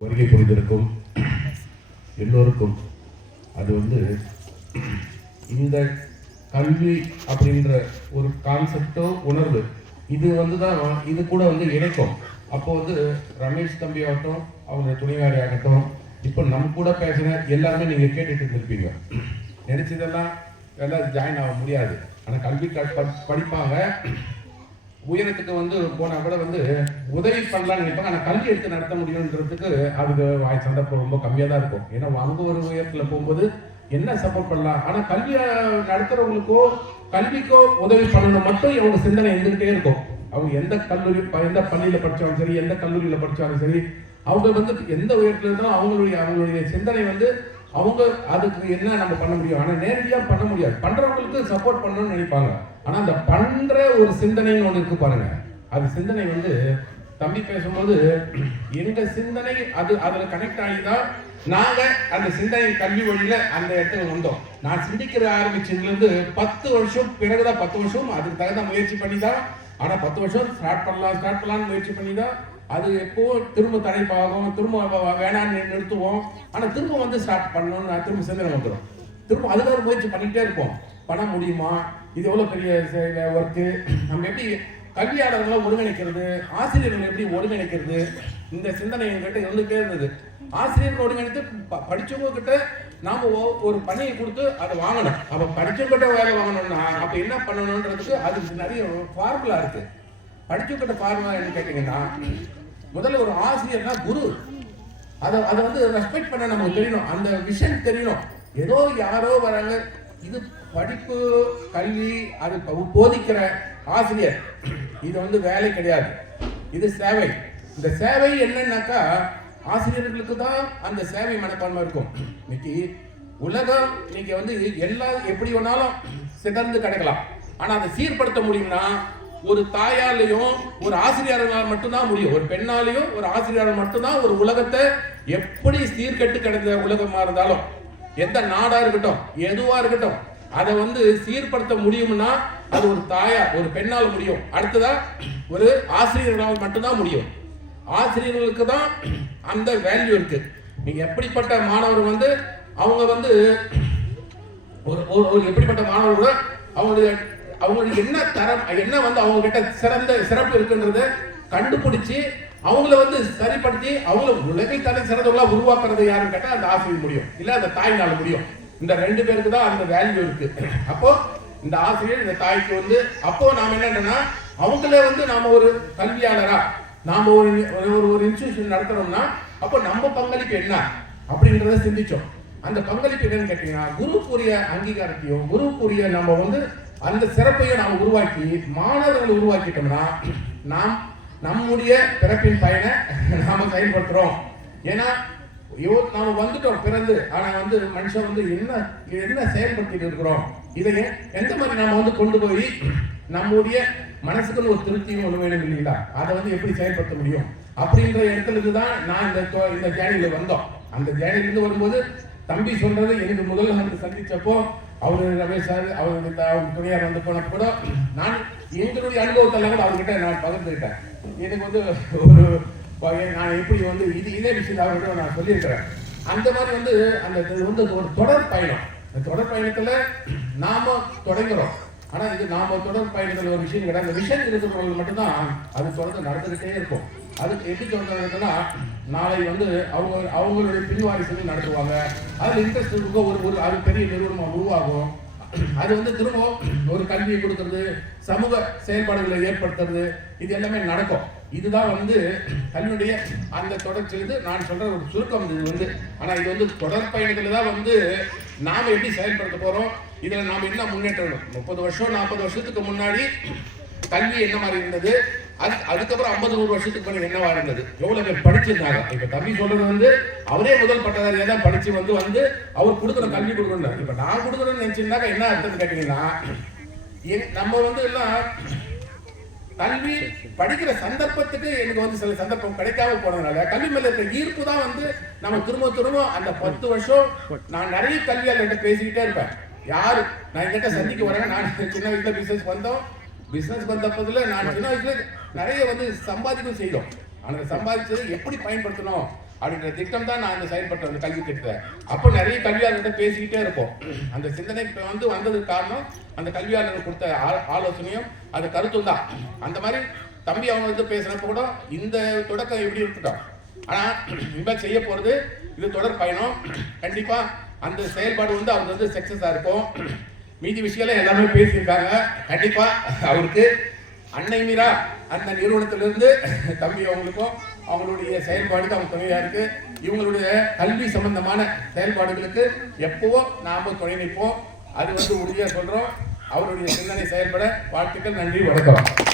வருகை புரிந்திருக்கும் எல்லோருக்கும் அது இந்த கல்வி அப்படின்ற ஒரு கான்செப்டோ உணர்வு இது தான் இது கூட இணைக்கும். அப்போ ரமேஷ் தம்பி ஆகட்டும், அவங்க துணையாரி ஆகட்டும், இப்போ நம்ம கூட பேசுகிற எல்லாருமே நீங்கள் கேட்டுட்டு இருந்திருப்பீங்க. நினைச்சதெல்லாம் எல்லாம் ஜாயின் ஆக முடியாது. ஆனால் கல்வி படிப்பாங்க, உயரத்துக்கு போனால் கூட உதவி பண்ணலாம்னு நினைப்பாங்க. ஆனால் கல்வி எடுத்து நடத்த முடியுன்றதுக்கு அதுக்கு சந்தர்ப்பம் ரொம்ப கம்மியாக தான் இருக்கும். ஏன்னா அவங்க ஒரு உயரத்தில் போகும்போது என்ன சப்போர்ட் பண்ணலாம், ஆனால் கல்வியை நடத்துறவங்களுக்கோ கல்விக்கோ உதவி பண்ணணும் மட்டும் இவங்க சிந்தனை இருந்துகிட்டே இருக்கும். அவங்க எந்த கல்லூரி எந்த பள்ளியில் படித்தாலும் சரி, எந்த கல்லூரியில் படித்தாலும் சரி, அவங்க எந்த உயரத்தில் இருந்தாலும் அவங்களுடைய சிந்தனை அவங்க அதுக்கு என்ன நம்ம பண்ண முடியும். ஆனால் நேரடியாக பண்ண முடியாது. பண்ணுறவங்களுக்கு சப்போர்ட் பண்ணணும்னு நினைப்பாங்க. ஆனால் அந்த பண்ணுற ஒரு சிந்தனைன்னு ஒன்று இருக்கு பாருங்க. அது சிந்தனை தம்பி பேசும்போது எங்கள் சிந்தனை அதில் கனெக்ட் ஆகிதான் நாங்கள் அந்த சிந்தனை கல்வி வழியில் அந்த இடத்துக்கு வந்தோம். நான் சிந்திக்கிற ஆரம்பிச்சதுலேருந்து 10 வருஷம் பிறகுதான், 10 வருஷம் அதுக்கு தகுந்த முயற்சி பண்ணி தான். ஆனால் 10 வருஷம் ஸ்டார்ட் பண்ணலாம்னு முயற்சி பண்ணி தான். அது எப்போ திரும்ப தடைப்பாகும், திரும்ப வேணான்னு நிறுத்துவோம். ஆனால் திரும்ப ஸ்டார்ட் பண்ணணும்னு நான் திரும்ப சிந்தனை வந்துடும். திரும்ப அதுக்காக முயற்சி பண்ணிக்கிட்டே இருப்போம். பண்ண முடியுமா, இது எவ்வளோ பெரிய ஒர்க்கு, நம்ம எப்படி கல்வியாளர்களை ஒருங்கிணைக்கிறது, ஆசிரியர்கள் எப்படி ஒருங்கிணைக்கிறது, இந்த சிந்தனை என்கிட்ட இருந்துகிட்டே இருந்தது. ஆசிரியர்கள் ஒருங்கிணைத்து படித்தவங்க கிட்ட நாம் ஒரு பணியை கொடுத்து அதை வாங்கணும். அப்போ படித்தவங்கிட்ட வேலை வாங்கணும்னா அப்போ என்ன பண்ணணுன்றதுக்கு அதுக்கு நிறைய ஃபார்முலா இருக்கு. படித்தவங்கிட்ட ஃபார்முலா என்ன கேட்டீங்கன்னா, முதல்ல ஒரு ஆசிரியர்னா குரு, அதை ரெஸ்பெக்ட் பண்ண நமக்கு தெரியணும். அந்த விஷன் தெரியணும். ஏதோ யாரோ வராங்க, இது படிப்பு கல்வி அது போதிக்கிற ஆசிரியர், இது வேலை கிடையாது, இது சேவை. இந்த சேவை என்னன்னாக்கா ஆசிரியர்களுக்கு தான் அந்த சேவை மனப்பான்மை இருக்கும். இன்னைக்கு உலகம் நீங்க எல்லாம் எப்படி வேணாலும் சிதறந்து கிடக்கலாம். ஆனா அதை சீர்படுத்த முடியும்னா ஒரு தாயாலையும் ஒரு ஆசிரியரால் மட்டும்தான் முடியும். ஒரு பெண்ணாலையும் ஒரு ஆசிரியரால் மட்டும்தான் ஒரு உலகத்தை எப்படி சீர்கெட்டு கிடந்த உலகமா இருந்தாலும், எந்த நாடா இருக்கட்டும் எதுவா இருக்கட்டும், அதை சீர்படுத்த முடியும்னா அது ஒரு தாயார் ஒரு பெண்ணால் முடியும். அடுத்ததா ஒரு ஆசிரியர்களால் மட்டும்தான் முடியும். ஆசிரியர்களுக்கு தான் அந்த வேல்யூ இருக்கு. நீங்க எப்படிப்பட்ட மாணவர் அவங்க ஒரு எப்படிப்பட்ட மாணவர்கள் அவங்களுக்கு என்ன தரம், என்ன அவங்க கிட்ட சிறப்பு இருக்குன்றத கண்டுபிடிச்சு அவங்கள சரிப்படுத்தி அவங்கள உலகில் தலை சிறந்தவங்களா உருவாக்குறது யாருன்னு கேட்டா அந்த ஆசிரியர் முடியும், இல்ல அந்த தாயினால முடியும். இந்த 2 பேருக்கு தான் அந்த வேல்யூ இருக்கு. அப்போ இந்த ஆசிரியர் இந்த தாய்க்கு அப்போ நாம என்னன்னா அவங்களே நாம ஒரு கல்வியாளரா நாம ஒரு இன்ஸ்டிடியூஷன் நடத்துறோம்னா அப்போ நம்ம பங்களிப்பு என்ன அப்படின்றத சிந்திச்சோம். அந்த பங்களிப்பு என்னன்னு கேட்டீங்கன்னா, குருக்குரிய அங்கீகாரத்தையும் குருக்குரிய நம்ம அந்த சிறப்பையும் நாம் உருவாக்கி மாணவர்களை உருவாக்கிட்டோம்னா நாம் நம்முடைய பிறப்பின் பயனை நாம செயல்படுத்துறோம். ஏன்னா நாம வந்துட்டோம் பிறந்து, ஆனா மனுஷன் என்ன செயல்படுத்திட்டு இருக்கிறோம், இதை எந்த மாதிரி நாம கொண்டு போய் நம்முடைய மனசுக்குன்னு ஒரு திருப்தியும் ஒண்ணு வேணும் இல்லைங்களா, அதை எப்படி செயல்படுத்த முடியும் அப்படின்ற இடத்துல தான் நான் இந்த ஜேர்னியில வந்தோம். அந்த ஜேர்னிலிருந்து வரும்போது தம்பி சொல்றது எனக்கு முதல்ல சந்திச்சப்போ அவரு ரமேஷ் சார் அவர் துணையார் போனப்போ கூட நான் எங்களுடைய அனுபவத்தெல்லாம் கூட அவர்கிட்ட நான் பகிர்ந்துக்கிட்டேன். எனக்கு ஒரு நான் எப்படி இதே விஷயத்தை அவர்கிட்ட நான் சொல்லியிருக்கிறேன். அந்த மாதிரி அந்த ஒரு தொடர் பயணம். அந்த தொடர் பயணத்துல நாம தொடங்குறோம். ஆனா இது நாம தொடர் பயணத்துல ஒரு விஷயம் கிடையாது. அந்த விஷயம் இருக்கிறவங்களுக்கு மட்டும்தான் அது தொடர்ந்து நடந்துகிட்டே இருக்கும். அதுக்கு எப்படி தொடர்ந்துன்னா நாளை அவங்களுடைய பின்வாரிசுகள் நடத்துவாங்க. அதுல இன்ட்ரெஸ்ட் இருக்கும். ஒரு அது பெரிய நிறுவனம் உருவாகும். அது திரும்ப ஒரு கல்வியை கொடுக்கறது, சமூக செயல்பாடுகளை ஏற்படுத்துறது, இது எல்லாமே நடக்கும். இதுதான் கல்வியுடைய அந்த தொடர்ச்சி. நான் சொல்ற ஒரு சுருக்கம் இது. ஆனா இது தொடர் பயணத்துல தான் நாம எப்படி செயல்படுத்த போறோம், இதுல நாம என்ன முன்னேற்றம். 30 வருஷம் 40 வருஷத்துக்கு முன்னாடி கல்வி என்ன மாதிரி இருந்தது, அதுக்கப்புறம் 50-100 வருஷத்துக்கு முன்னாடி என்னவா இருந்தது, எவ்வளவு பேர் படிச்சிருந்தாங்க. இப்ப தம்பி சொல்றது அவரே முதல் பட்டதாரியா தான் படிச்சு அவர் கொடுக்குற கல்வி கொடுக்கணும். இப்ப நான் கொடுக்குறேன்னு நினைச்சிருந்தாக்க என்ன அர்த்தம் கேட்டீங்கன்னா, நம்ம எல்லாம் கல்வி படிக்கிற சந்தர்ப்பத்துக்கு எனக்கு சில சந்தர்ப்பம் கிடைக்காம போனதுனால கல்வி மேல இருக்கிற ஈர்ப்பு தான் நம்ம திரும்ப அந்த 10 வருஷம் நான் நிறைய கல்வியாளர்கிட்ட பேசிக்கிட்டே இருப்பேன். யாரு நான் என்கிட்ட சந்திக்க வரேன், நான் சின்ன வயசுல பிசினஸ் வந்தப்பதுல நான் சின்ன வயசுல நிறைய சம்பாதிக்கவும் செய்தோம். ஆனால் சம்பாதிச்சது எப்படி பயன்படுத்தணும், அப்படின்ற திட்டம் தான் நான் அந்த செயல்பட்ட அந்த கல்வி திட்டத்தை. அப்போ நிறைய கல்வியாளர்கிட்ட பேசிக்கிட்டே இருப்போம். அந்த சிந்தனை வந்ததுக்கு காரணம் அந்த கல்வியாளர்கள் கொடுத்த ஆலோசனையும் அது கருத்தும் தான். அந்த மாதிரி தம்பி அவங்க வந்து பேசுறப்ப கூட இந்த தொடக்கம் எப்படி இருக்கட்டும், ஆனா இப்ப செய்ய போறது இது தொடர் பயணம். கண்டிப்பா அந்த செயல்பாடு வந்து அவங்க வந்து சக்சஸா இருக்கும். மீதி விஷயம் எல்லாமே பேசியிருக்காங்க. கண்டிப்பா அவருக்கு அன்னை மீரா அந்த நிறுவனத்திலிருந்து தம்பி அவங்களுக்கும் அவங்களுடைய செயல்பாடுக்கு அவங்க துணையா இருக்கு. இவங்களுடைய கல்வி சம்பந்தமான செயல்பாடுகளுக்கு எப்பவோ நாம துணை நிற்போம். அது வந்து உறுதியா சொல்றோம். அவருடைய சிந்தனை செயல்பட வாழ்த்துக்கள். நன்றி, வணக்கம்.